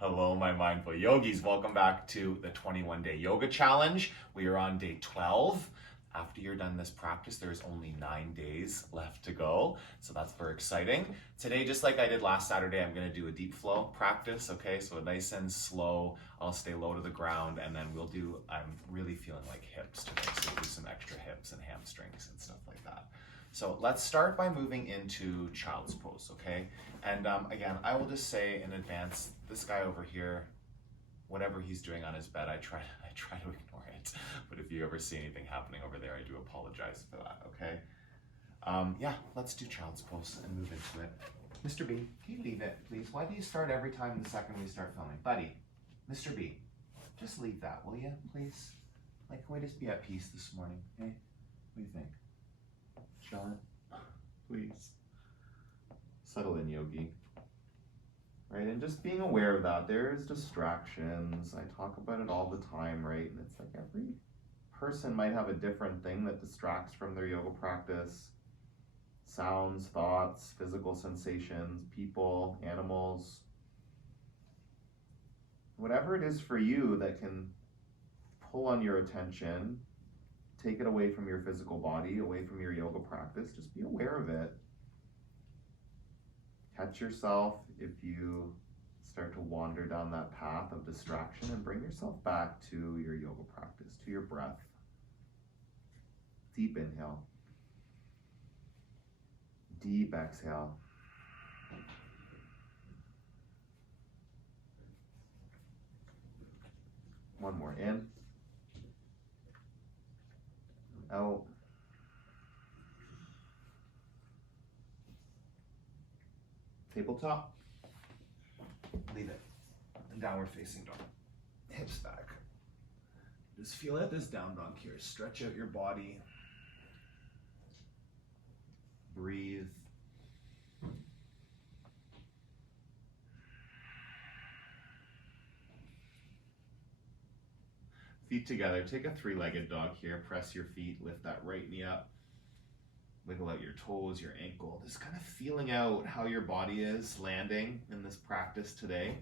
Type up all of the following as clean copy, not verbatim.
Hello, my mindful yogis. Welcome back to the 21-day yoga challenge. We are on day 12. After you're done this practice, there's only 9 days left to go. So that's very exciting. Today, just like I did last Saturday, I'm gonna do a deep flow practice, okay? So nice and slow. I'll stay low to the ground, and then I'm really feeling like hips today. So we'll do some extra hips and hamstrings and stuff like that. So let's start by moving into child's pose, okay? And again, I will just say in advance, this guy over here, whatever he's doing on his bed, I try to ignore it. But if you ever see anything happening over there, I do apologize for that, okay? Yeah, let's do child's pose and move into it. Mr. B, can you leave it, please? Why do you start every time the second we start filming? Buddy, Mr. B, just leave that, will you, please? Like, can we just be at peace this morning, okay? What do you think? Chillin'? Please. Settle in, yogi. Right, and just being aware of that. There's distractions. I talk about it all the time, right? And it's like every person might have a different thing that distracts from their yoga practice. Sounds, thoughts, physical sensations, people, animals. Whatever it is for you that can pull on your attention, take it away from your physical body, away from your yoga practice, just be aware of it. Catch yourself if you start to wander down that path of distraction, and bring yourself back to your yoga practice, to your breath. Deep inhale. Deep exhale. One more in. Out. Tabletop. Leave it. And downward facing dog. Hips back. Just feel it, this down dog here. Stretch out your body. Breathe. Feet together. Take a three-legged dog here. Press your feet. Lift that right knee up. Wiggle out your toes, your ankle. Just kind of feeling out how your body is landing in this practice today.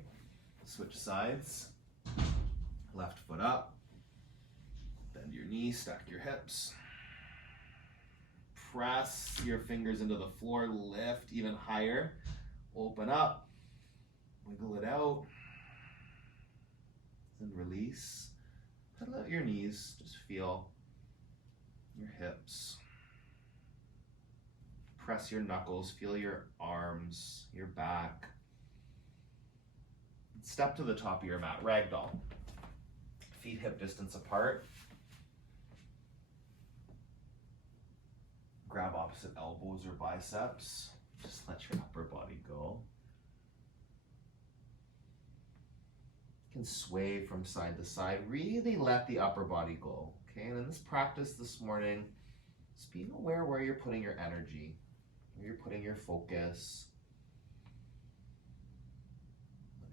Switch sides. Left foot up. Bend your knees, stack your hips. Press your fingers into the floor. Lift even higher. Open up. Wiggle it out. Then release. Pedal out your knees. Just feel your hips. Press your knuckles, feel your arms, your back. Step to the top of your mat, ragdoll. Feet hip distance apart. Grab opposite elbows or biceps. Just let your upper body go. You can sway from side to side. Really let the upper body go. Okay, and in this practice this morning, just being aware where you're putting your energy. You're putting your focus,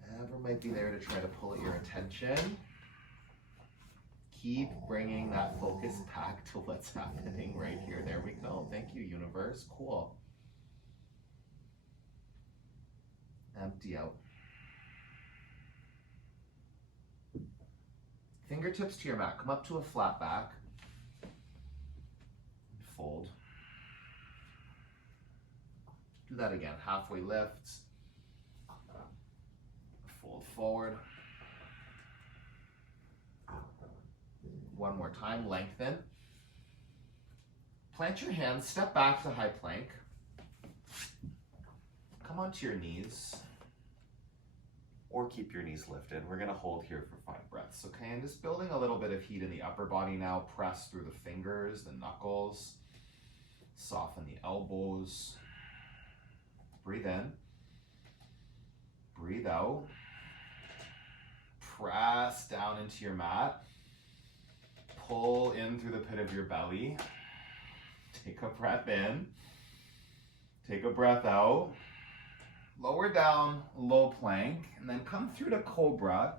whatever might be there to try to pull at your attention. Keep bringing that focus back to what's happening right here. There we go. Thank you, universe. Cool. Empty out. Fingertips to your mat. Come up to a flat back. Fold. Do that again, halfway lift, fold forward. One more time, lengthen. Plant your hands, step back to high plank. Come onto your knees, or keep your knees lifted. We're gonna hold here for 5 breaths, okay? And just building a little bit of heat in the upper body now. Press through the fingers, the knuckles, soften the elbows. Breathe in, breathe out, press down into your mat, pull in through the pit of your belly, take a breath in, take a breath out, lower down, low plank, and then come through to cobra.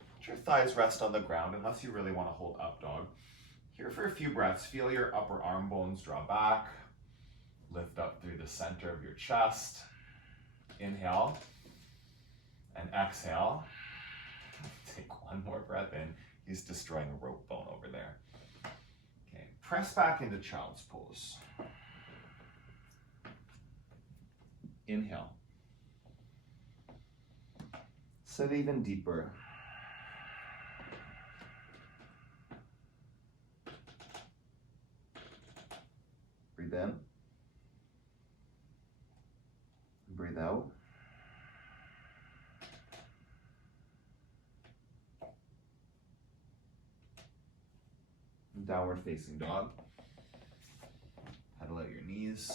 Let your thighs rest on the ground unless you really want to hold up dog. Here for a few breaths, feel your upper arm bones draw back. Lift up through the center of your chest. Inhale and exhale. Take one more breath in. He's destroying a rope bone over there. Okay, press back into child's pose. Inhale. Sit even deeper. Breathe in. Breathe out. Downward facing dog. Pedal out your knees.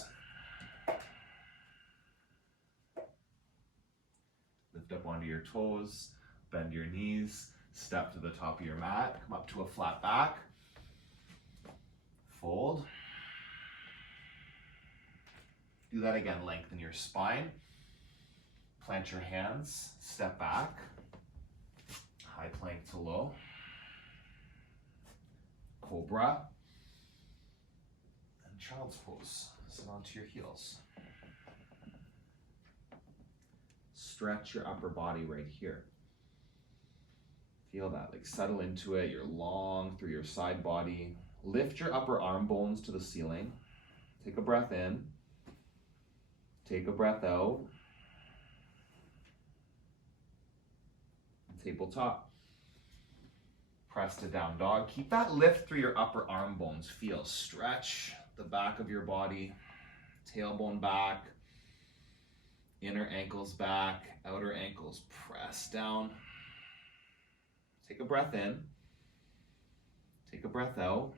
Lift up onto your toes. Bend your knees. Step to the top of your mat. Come up to a flat back. Fold. Do that again. Lengthen your spine. Plant your hands. Step back. High plank to low. Cobra. And child's pose. Sit onto your heels. Stretch your upper body right here. Feel that, like settle into it. You're long through your side body. Lift your upper arm bones to the ceiling. Take a breath in. Take a breath out. Tabletop. Press to down dog. Keep that lift through your upper arm bones. Feel, stretch the back of your body. Tailbone back. Inner ankles back. Outer ankles press down. Take a breath in. Take a breath out.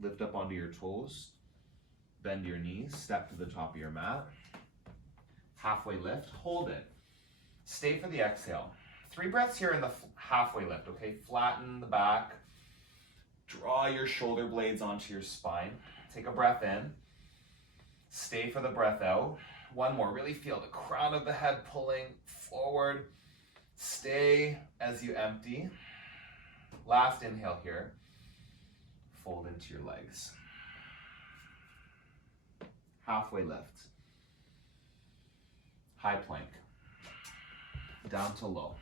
Lift up onto your toes. Bend your knees. Step to the top of your mat. Halfway lift. Hold it. Stay for the exhale. 3 breaths here in the halfway lift, okay? Flatten the back. Draw your shoulder blades onto your spine. Take a breath in. Stay for the breath out. One more. Really feel the crown of the head pulling forward. Stay as you empty. Last inhale here. Fold into your legs. Halfway lift. High plank. Down to low.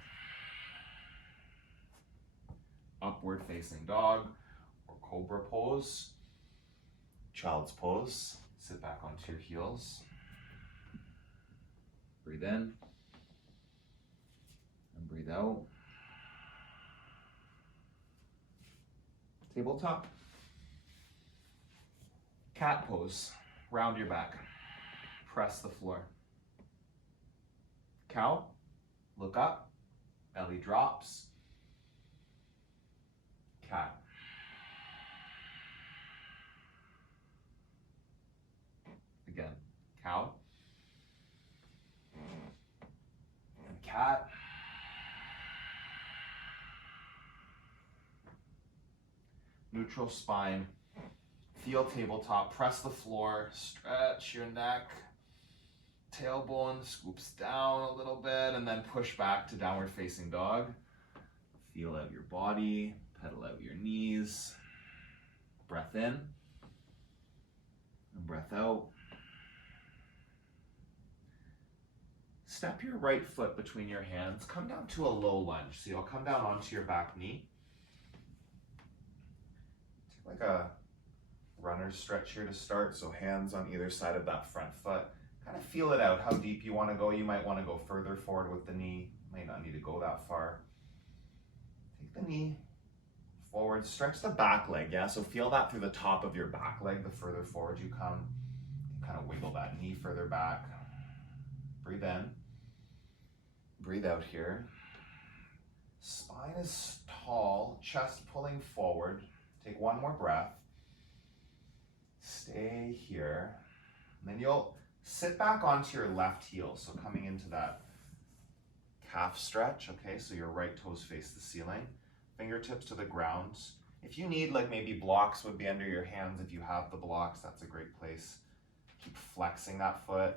Upward facing dog or cobra pose. Child's pose. Sit back onto your heels. Breathe in. And breathe out. Tabletop. Cat pose. Round your back. Press the floor. Cow. Look up. Belly drops. Cat. Again. Cow. And cat. Neutral spine. Feel tabletop. Press the floor. Stretch your neck. Tailbone scoops down a little bit and then push back to downward facing dog. Feel out your body. Pedal out your knees. Breath in. And breath out. Step your right foot between your hands. Come down to a low lunge. So you'll come down onto your back knee. Take like a runner's stretch here to start. So hands on either side of that front foot. Kind of feel it out, how deep you want to go. You might want to go further forward with the knee. Might not need to go that far. Take the knee forward. Stretch the back leg, yeah? So feel that through the top of your back leg. The further forward you come, you kind of wiggle that knee further back. Breathe in. Breathe out here. Spine is tall, chest pulling forward. Take one more breath. Stay here. And then you'll sit back onto your left heel, so coming into that calf stretch, okay? So your right toes face the ceiling, fingertips to the ground. If you need, like maybe blocks would be under your hands. If you have the blocks, that's a great place. Keep flexing that foot.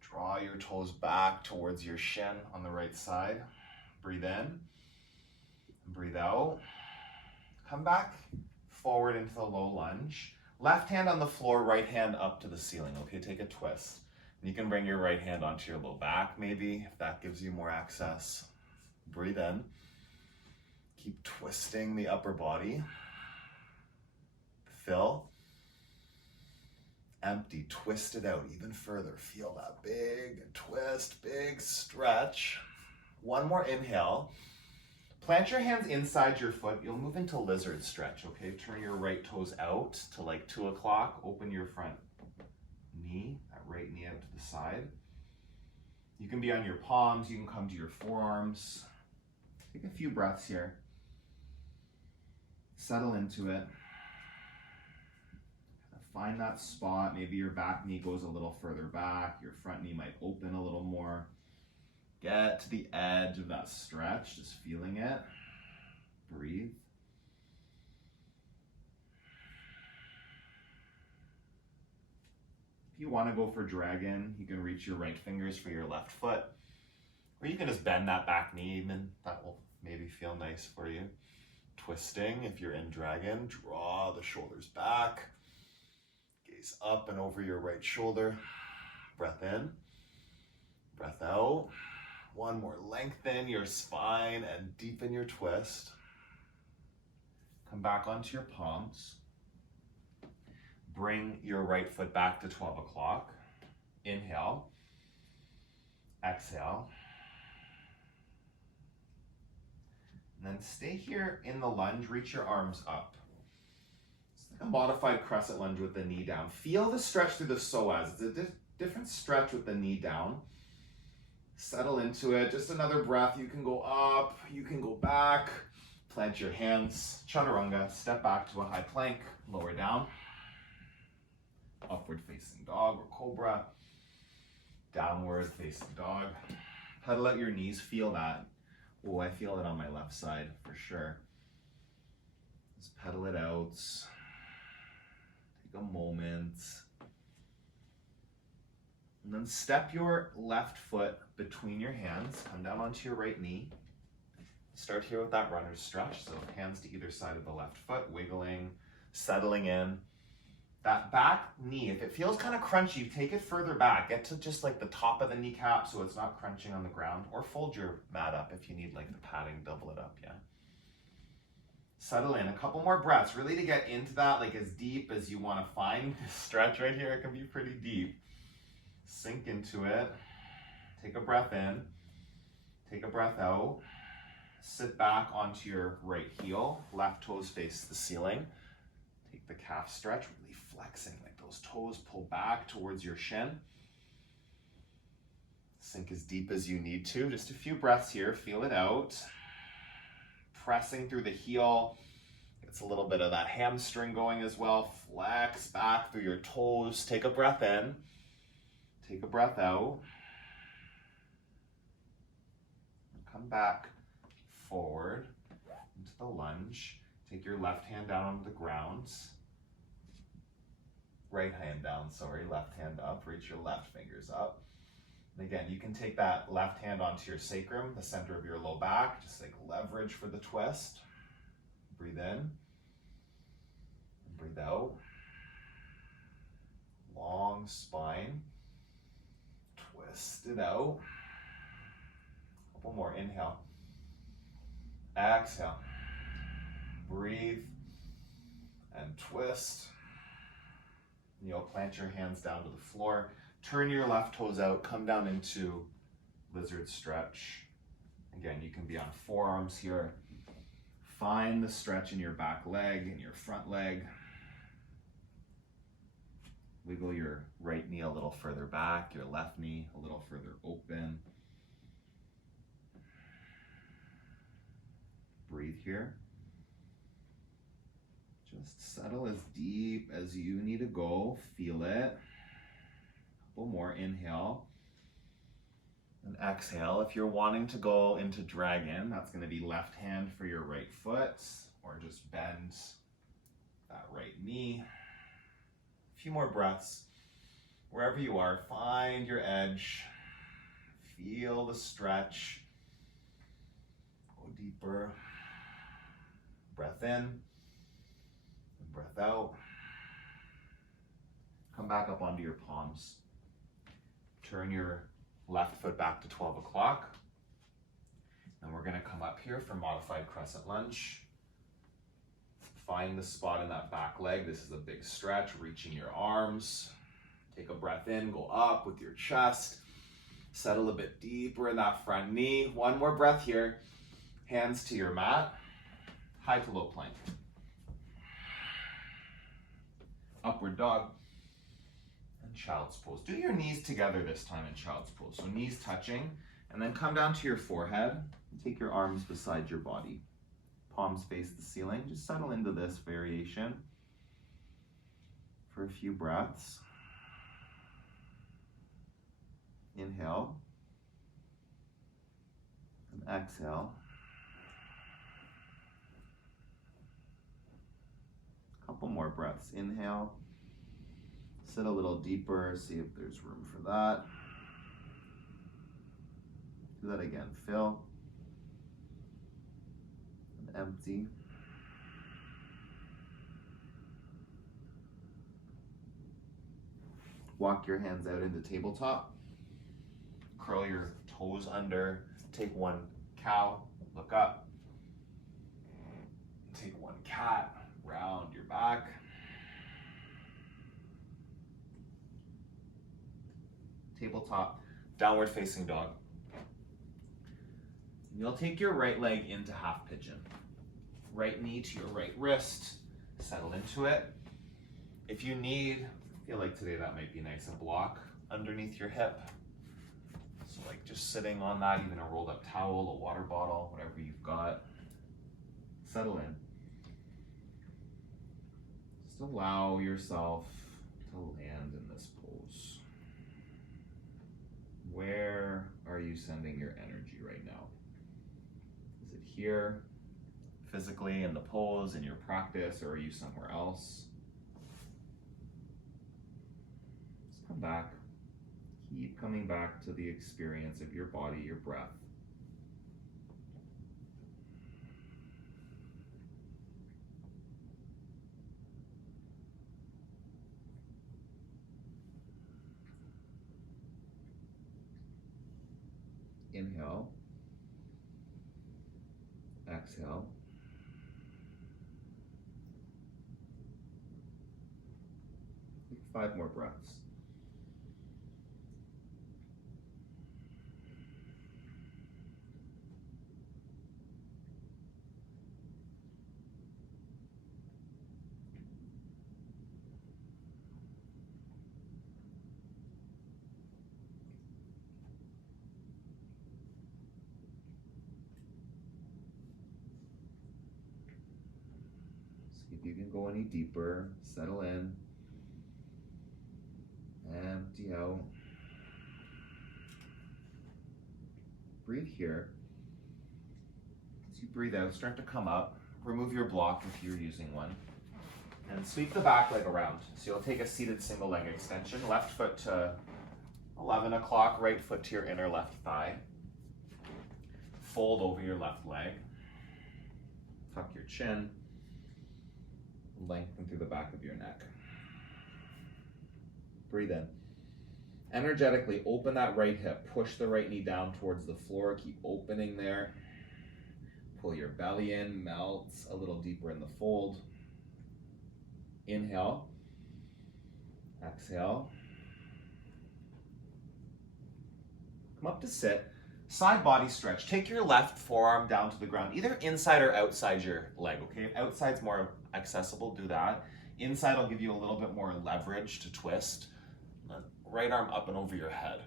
Draw your toes back towards your shin on the right side. Breathe in, breathe out. Come back forward into the low lunge. Left hand on the floor, right hand up to the ceiling. Okay, take a twist. And you can bring your right hand onto your low back maybe, if that gives you more access. Breathe in. Keep twisting the upper body. Fill. Empty, twist it out even further. Feel that big twist, big stretch. One more inhale. Plant your hands inside your foot. You'll move into lizard stretch, okay? Turn your right toes out to like 2 o'clock. Open your front knee, that right knee out to the side. You can be on your palms. You can come to your forearms. Take a few breaths here. Settle into it. Find that spot. Maybe your back knee goes a little further back. Your front knee might open a little more. Get to the edge of that stretch, just feeling it. Breathe. If you want to go for dragon, you can reach your right fingers for your left foot. Or you can just bend that back knee, and that will maybe feel nice for you. Twisting, if you're in dragon, draw the shoulders back. Gaze up and over your right shoulder. Breath in, breath out. One more, lengthen your spine and deepen your twist. Come back onto your palms. Bring your right foot back to 12 o'clock. Inhale. Exhale. And then stay here in the lunge, reach your arms up. It's like a modified crescent lunge with the knee down. Feel the stretch through the psoas. It's a different stretch with the knee down. Settle into it. Just another breath. You can go up, you can go back. Plant your hands, chaturanga. Step back to a high plank, lower down. Upward facing dog or cobra. Downward facing dog. Pedal out your knees, feel that. Oh, I feel it on my left side for sure. Just pedal it out. Take a moment. And then step your left foot between your hands. Come down onto your right knee. Start here with that runner's stretch. So hands to either side of the left foot, wiggling, settling in. That back knee, if it feels kind of crunchy, take it further back. Get to just like the top of the kneecap so it's not crunching on the ground. Or fold your mat up if you need like the padding, double it up, yeah. Settle in, a couple more breaths, really to get into that like as deep as you want to find this stretch right here. It can be pretty deep. Sink into it. Take a breath in. Take a breath out. Sit back onto your right heel. Left toes face the ceiling. Take the calf stretch, really flexing, like those toes pull back towards your shin. Sink as deep as you need to. Just a few breaths here, feel it out. Pressing through the heel. It's a little bit of that hamstring going as well. Flex back through your toes. Take a breath in. Take a breath out. Come back forward into the lunge. Take your left hand down on the ground. Right hand down, sorry. Left hand up. Reach your left fingers up. And again, you can take that left hand onto your sacrum, the center of your low back. Just like leverage for the twist. Breathe in. Breathe out. Long spine. Twist it out. Couple more. Inhale. Exhale. Breathe and twist. You'll plant your hands down to the floor. Turn your left toes out. Come down into lizard stretch. Again, you can be on forearms here. Find the stretch in your back leg and your front leg. Wiggle your right knee a little further back, your left knee a little further open. Breathe here. Just settle as deep as you need to go. Feel it. Couple more. Inhale. And exhale. If you're wanting to go into dragon, that's going to be left hand for your right foot, or just bend that right knee. A few more breaths. Wherever you are, find your edge. Feel the stretch. Go deeper. Breath in. Breath out. Come back up onto your palms. Turn your left foot back to 12 o'clock. And we're gonna come up here for modified crescent lunge. Find the spot in that back leg. This is a big stretch, reaching your arms. Take a breath in, go up with your chest. Settle a bit deeper in that front knee. One more breath here. Hands to your mat. High to low plank. Upward dog. And child's pose. Do your knees together this time in child's pose. So knees touching, and then come down to your forehead. And take your arms beside your body. Palms face the ceiling. Just settle into this variation for a few breaths. Inhale. And exhale. Couple more breaths. Inhale. Sit a little deeper, see if there's room for that. Do that again. Fill. And empty. Walk your hands out into tabletop. Curl your toes under. Take one cow. Look up. Take one cat. Round your back. Tabletop, downward facing dog. You'll take your right leg into half pigeon. Right knee to your right wrist. Settle into it. If you need, I feel like today that might be nice, a block underneath your hip. So like just sitting on that, even a rolled up towel, a water bottle, whatever you've got. Settle in. Just allow yourself to land in this pose. Where are you sending your energy right now? Is it here, physically in the pose, in your practice, or are you somewhere else? Just come back. Keep coming back to the experience of your body, your breath. Inhale, exhale, take 5 more breaths. If you can go any deeper, settle in, empty out. Breathe here. As you breathe out, start to come up. Remove your block if you're using one. And sweep the back leg around. So you'll take a seated single leg extension. Left foot to 11 o'clock, right foot to your inner left thigh. Fold over your left leg. Tuck your chin. Lengthen through the back of your neck. Breathe in. Energetically open that right hip. Push the right knee down towards the floor. Keep opening there. Pull your belly in. Melt a little deeper in the fold. Inhale. Exhale. Come up to sit. Side body stretch. Take your left forearm down to the ground, either inside or outside your leg, okay? Outside's more accessible, do that. Inside will give you a little bit more leverage to twist. Right arm up and over your head.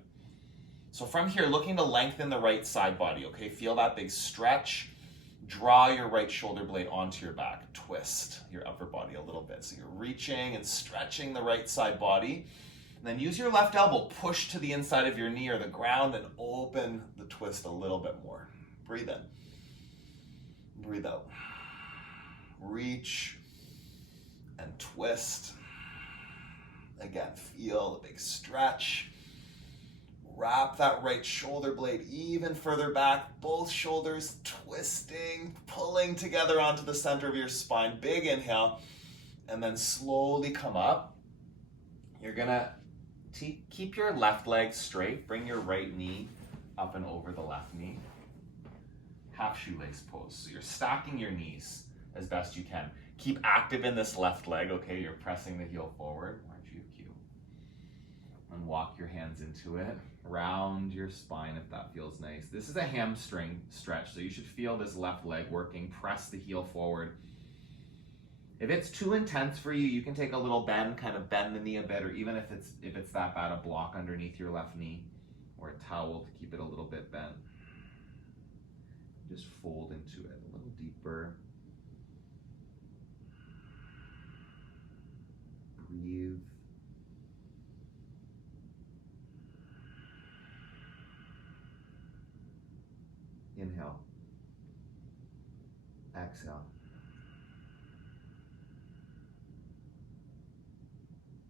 So from here, looking to lengthen the right side body, okay? Feel that big stretch. Draw your right shoulder blade onto your back. Twist your upper body a little bit. So you're reaching and stretching the right side body. And then use your left elbow, push to the inside of your knee or the ground and open the twist a little bit more. Breathe in. Breathe out. Reach and twist. Again, feel the big stretch. Wrap that right shoulder blade even further back, both shoulders twisting, pulling together onto the center of your spine. Big inhale. and then slowly come up. You're gonna keep your left leg straight. Bring your right knee up and over the left knee. Half shoelace pose. So you're stacking your knees as best you can. Keep active in this left leg, okay? You're pressing the heel forward. And walk your hands into it. Round your spine if that feels nice. This is a hamstring stretch, so you should feel this left leg working. Press the heel forward. If it's too intense for you, you can take a little bend, kind of bend the knee a bit, or even if it's that bad, a block underneath your left knee or a towel to keep it a little bit bent. Just fold into it a little deeper. Breathe. Inhale. Exhale.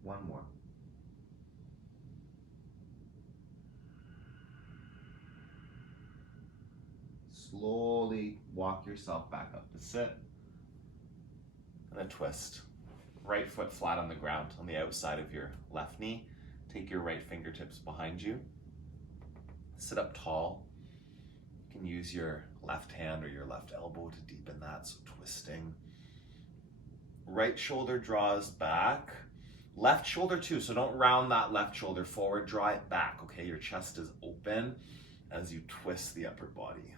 One more. Slowly walk yourself back up to sit. And a twist. Right foot flat on the ground on the outside of your left knee. Take your right fingertips behind you. Sit up tall. You can use your left hand or your left elbow to deepen that, so twisting. Right shoulder draws back. Left shoulder too, so don't round that left shoulder forward, draw it back, okay? Your chest is open as you twist the upper body.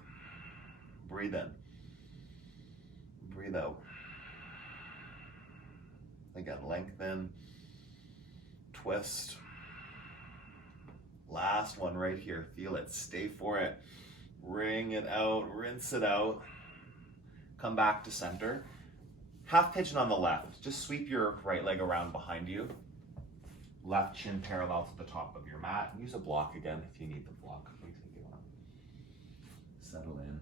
Breathe in. Breathe out. Again, lengthen, twist. Last one right here, feel it, stay for it. Wring it out, rinse it out. Come back to center. Half pigeon on the left. Just sweep your right leg around behind you. Left shin parallel to the top of your mat. Use a block again if you need the block. Let me take it on. Settle in.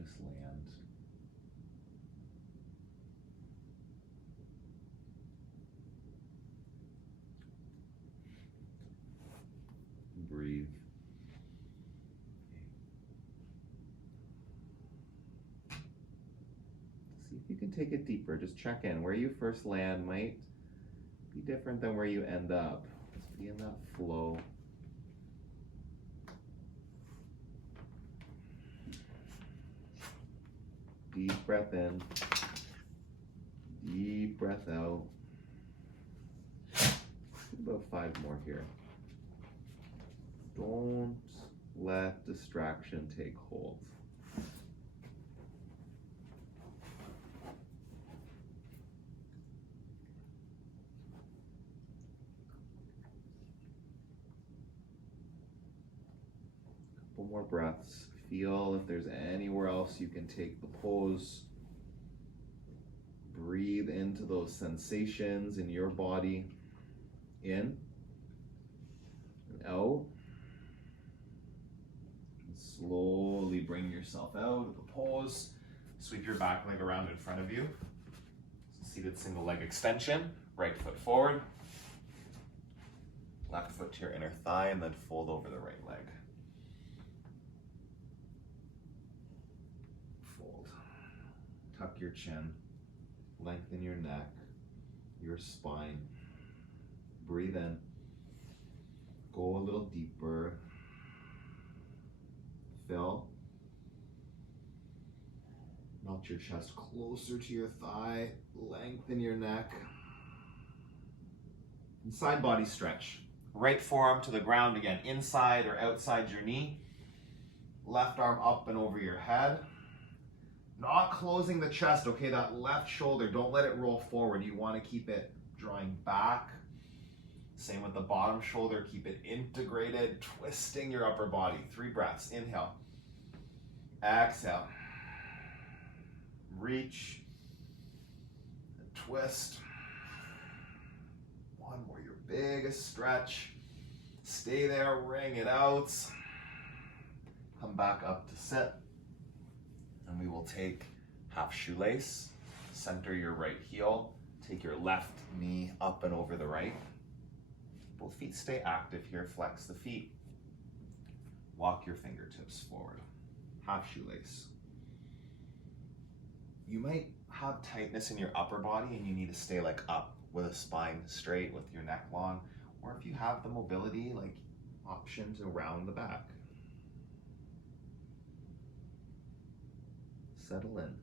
Just land. Breathe. See if you can take it deeper. Just check in. Where you first land might be different than where you end up. Just be in that flow. Deep breath in. Deep breath out. About 5 more here. Don't let distraction take hold. Couple more breaths. Feel if there's anywhere else you can take the pose. Breathe into those sensations in your body. In and out. Slowly bring yourself out of the pose. Sweep your back leg around in front of you. Seated single leg extension. Right foot forward. Left foot to your inner thigh, and then fold over the right leg. Fold. Tuck your chin. Lengthen your neck, your spine. Breathe in. Go a little deeper. Fill. Melt your chest closer to your thigh. Lengthen your neck. And side body stretch. Right forearm to the ground again, inside or outside your knee. Left arm up and over your head. Not closing the chest, okay? That left shoulder, don't let it roll forward. You want to keep it drawing back. Same with the bottom shoulder, keep it integrated, twisting your upper body. 3 breaths, inhale. Exhale. Reach. And twist. One more, your biggest stretch. Stay there, wring it out. Come back up to sit. And we will take half shoelace. Center your right heel. Take your left knee up and over the right. Both feet stay active here. Flex the feet. Walk your fingertips forward. Half shoelace. You might have tightness in your upper body and you need to stay like up with a spine straight with your neck long, or if you have the mobility, like options around the back. Settle in.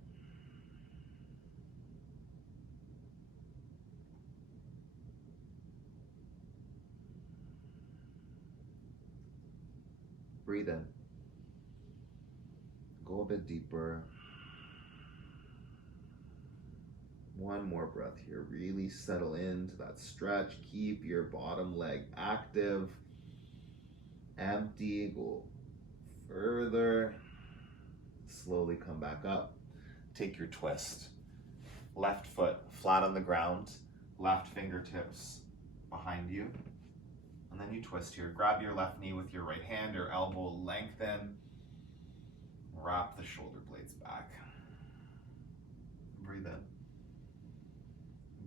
Breathe in. Go a bit deeper. One more breath here. Really settle into that stretch. Keep your bottom leg active. Empty. Go further. Slowly come back up. Take your twist. Left foot flat on the ground. Left fingertips behind you. And then you twist here. Grab your left knee with your right hand or elbow, lengthen. Wrap the shoulder blades back. Breathe in.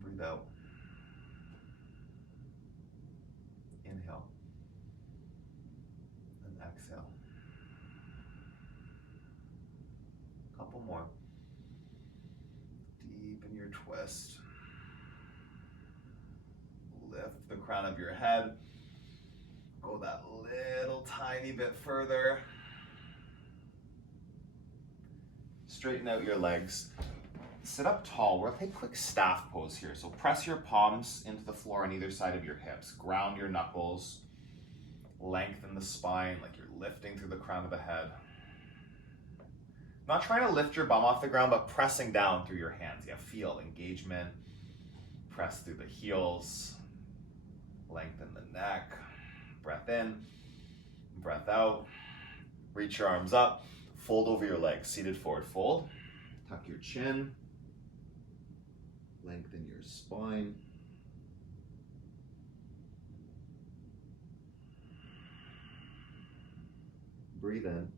Breathe out. Inhale. And exhale. Couple more. Deepen your twist. Lift the crown of your head. Go that little tiny bit further. Straighten out your legs. Sit up tall. We'll take a quick staff pose here. So press your palms into the floor on either side of your hips. Ground your knuckles. Lengthen the spine like you're lifting through the crown of the head. Not trying to lift your bum off the ground, but pressing down through your hands. Yeah, feel engagement. Press through the heels. Lengthen the neck. Breath in. Breath out. Reach your arms up. Fold over your legs. Seated forward fold. Tuck your chin. Lengthen your spine. Breathe in.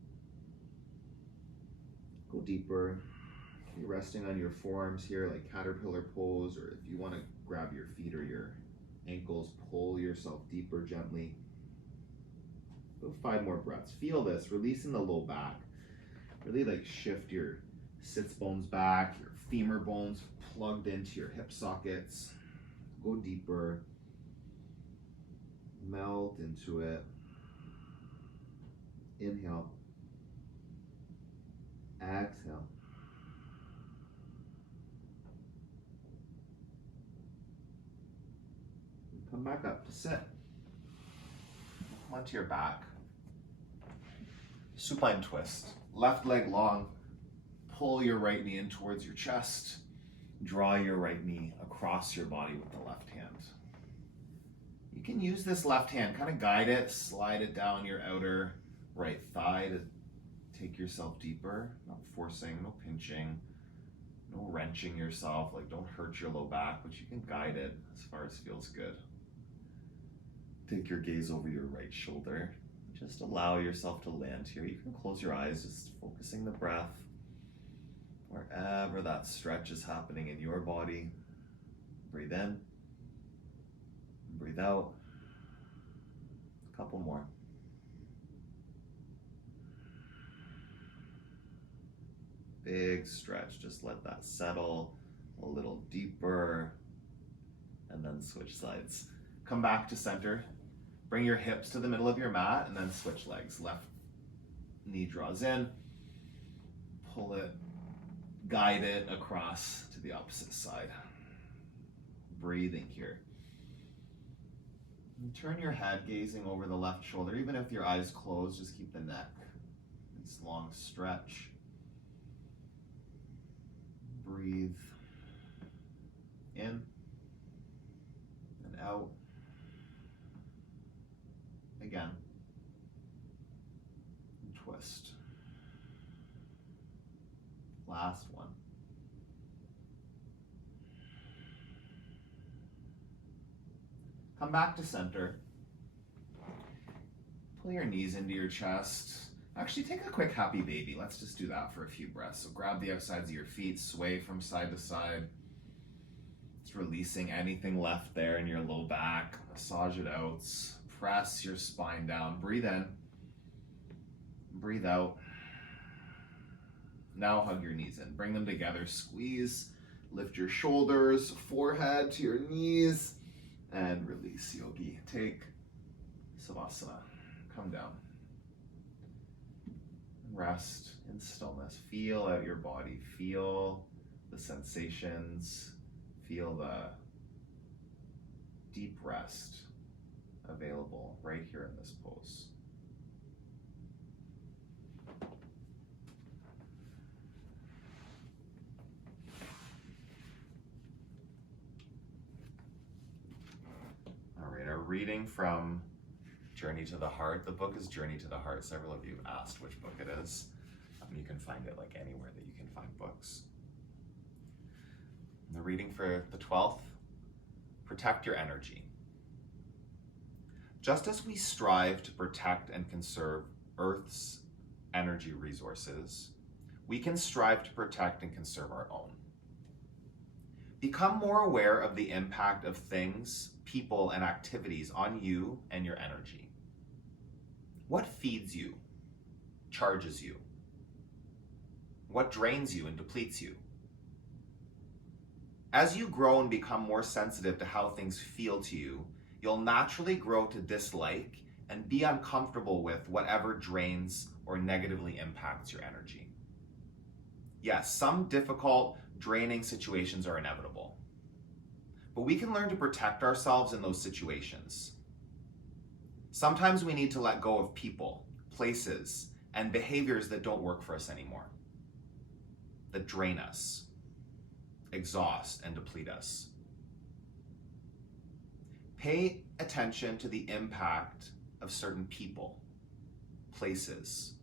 Go deeper. You're resting on your forearms here like caterpillar pose, or if you want to grab your feet or your ankles, pull yourself deeper gently. Go 5 more breaths. Feel this, releasing the low back. Really like shift your sits bones back, your femur bones plugged into your hip sockets. Go deeper. Melt into it. Inhale. Exhale. And come back up to sit. Come onto your back. Supine twist. Left leg long. Pull your right knee in towards your chest. Draw your right knee across your body with the left hand. You can use this left hand, kind of guide it, slide it down your outer right thigh to take yourself deeper. Not forcing, no pinching, no wrenching yourself. Like, don't hurt your low back, but you can guide it as far as feels good. Take your gaze over your right shoulder. Just allow yourself to land here. You can close your eyes, just focusing the breath. Wherever that stretch is happening in your body, breathe in, breathe out. A couple more. Big stretch, just let that settle a little deeper, and then switch sides. Come back to center. Bring your hips to the middle of your mat, and then switch legs. Left knee draws in, pull it, guide it across to the opposite side. Breathing here. And turn your head, gazing over the left shoulder. Even if your eyes closed, just keep the neck. Nice long stretch. Breathe in and out. Again. And twist. Last one. Come back to center. Pull your knees into your chest. Actually, take a quick happy baby. Let's just do that for a few breaths. So grab the outsides of your feet, sway from side to side. Just releasing anything left there in your low back. Massage it out. Press your spine down. Breathe in. Breathe out. Now hug your knees in. Bring them together. Squeeze. Lift your shoulders, forehead to your knees, and release, yogi. Take Savasana. Come down. Rest in stillness. Feel out your body. Feel the sensations. Feel the deep rest available right here in this pose. All right, our reading from Journey to the Heart. The book is Journey to the Heart. Several of you asked which book it is. You can find it like anywhere that you can find books. And the reading for the 12th, protect your energy. Just as we strive to protect and conserve Earth's energy resources, we can strive to protect and conserve our own. Become more aware of the impact of things, people, and activities on you and your energy. What feeds you, charges you? What drains you and depletes you? As you grow and become more sensitive to how things feel to you, you'll naturally grow to dislike and be uncomfortable with whatever drains or negatively impacts your energy. Yes, some difficult, draining situations are inevitable, but we can learn to protect ourselves in those situations. Sometimes we need to let go of people, places, and behaviors that don't work for us anymore, that drain us, exhaust, and deplete us. Pay attention to the impact of certain people, places,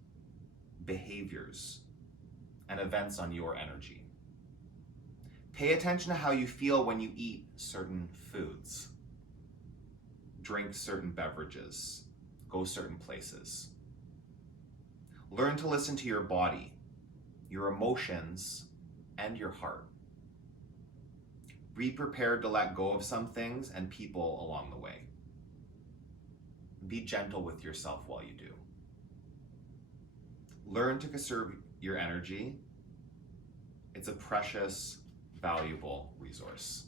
behaviors, and events on your energy. Pay attention to how you feel when you eat certain foods, drink certain beverages, go certain places. Learn to listen to your body, your emotions, and your heart. Be prepared to let go of some things and people along the way. Be gentle with yourself while you do. Learn to conserve your energy. It's a precious, valuable resource.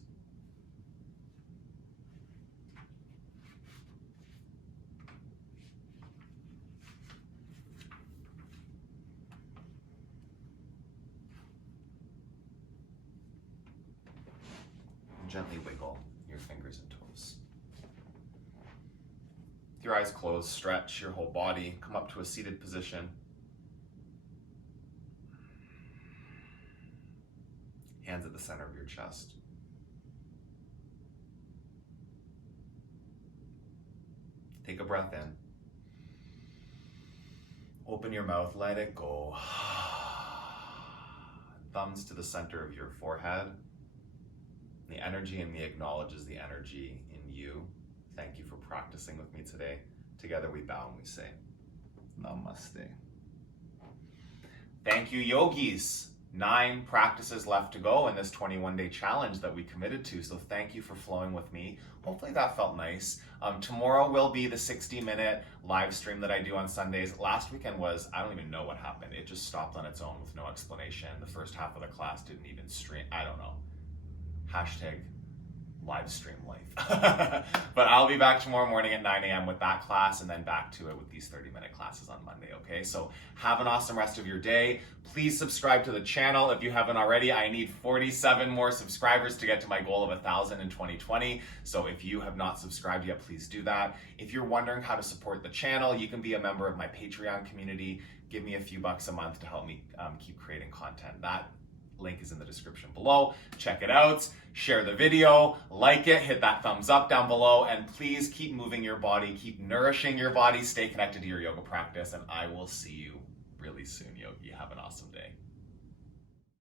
Gently wiggle your fingers and toes. With your eyes closed, stretch your whole body. Come up to a seated position. Hands at the center of your chest. Take a breath in. Open your mouth, let it go. Thumbs to the center of your forehead. The energy in me acknowledges the energy in you. Thank you for practicing with me today. Together we bow and we say, Namaste. Thank you, yogis. 9 practices left to go in this 21-day challenge that we committed to. So thank you for flowing with me. Hopefully that felt nice. Tomorrow will be the 60-minute live stream that I do on Sundays. Last weekend was, I don't even know what happened. It just stopped on its own with no explanation. The first half of the class didn't even stream. I don't know. Hashtag live stream life. But I'll be back tomorrow morning at 9 a.m. with that class and then back to it with these 30-minute classes on Monday, okay? So have an awesome rest of your day. Please subscribe to the channel if you haven't already. I need 47 more subscribers to get to my goal of 1,000 in 2020. So if you have not subscribed yet, please do that. If you're wondering how to support the channel, you can be a member of my Patreon community. Give me a few bucks a month to help me keep creating content. That link is in the description below. Check it out, share the video, like it, hit that thumbs up down below, and please keep moving your body, keep nourishing your body, stay connected to your yoga practice, and I will see you really soon, yogi. Have an awesome day.